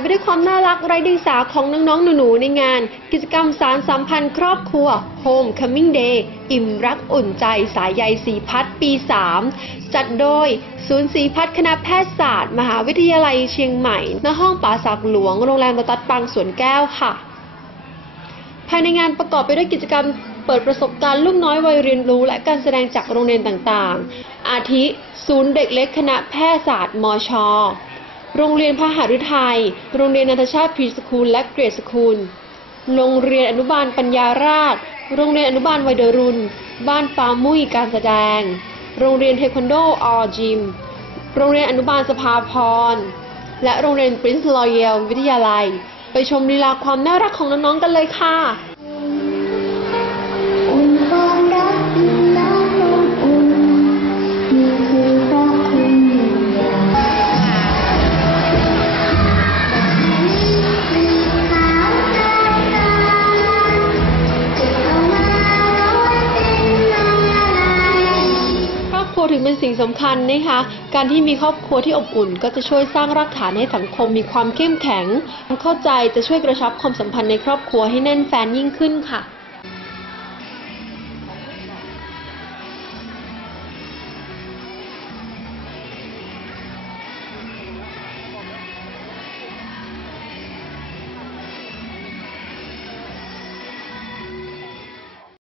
ไปด้วยความน่ารักไร้เดียงสาของน้องๆ หนู ๆ ในงาน กิจกรรมสารสัมพันธ์ครอบครัว Home Coming Day อิ่มรักอุ่นใจสายใยสีพัดปี 3 จัดโดยศูนย์สีพัดคณะแพทยศาสตร์ มหาวิทยาลัยเชียงใหม่ณห้องป่าศักหลวง โรงแรมตัสบางสวนแก้วค่ะ ภายในงานประกอบไปด้วยกิจกรรมเปิดประสบการณ์ลูกน้อยวัยเรียนรู้และการแสดงจากโรงเรียนต่างๆ อาทิ ศูนย์เด็กเล็กคณะแพทยศาสตร์ มช โรงเรียนพระหฤทัย โรงเรียนนาตาชาติพีสคูลและเกรดสคูล โรงเรียนอนุบาลปัญญาราษฎร์โรงเรียนอนุบาลวัยเดรุน บ้านฟามุ้ยการแสดง โรงเรียนเทควันโดออจิม โรงเรียนอนุบาลสภาพร และโรงเรียนปรินซ์รอยัลวิทยาลัย ไปชมลีลาความน่ารักของน้องๆกันเลยค่ะ เป็นสิ่งสำคัญนะคะ การที่มีครอบครัวที่อบอุ่น ก็จะช่วยสร้างรากฐานให้สังคมมีความเข้มแข็งความเข้าใจจะช่วยกระชับความสัมพันธ์ในครอบครัวให้แน่นแฟนยิ่งขึ้นค่ะ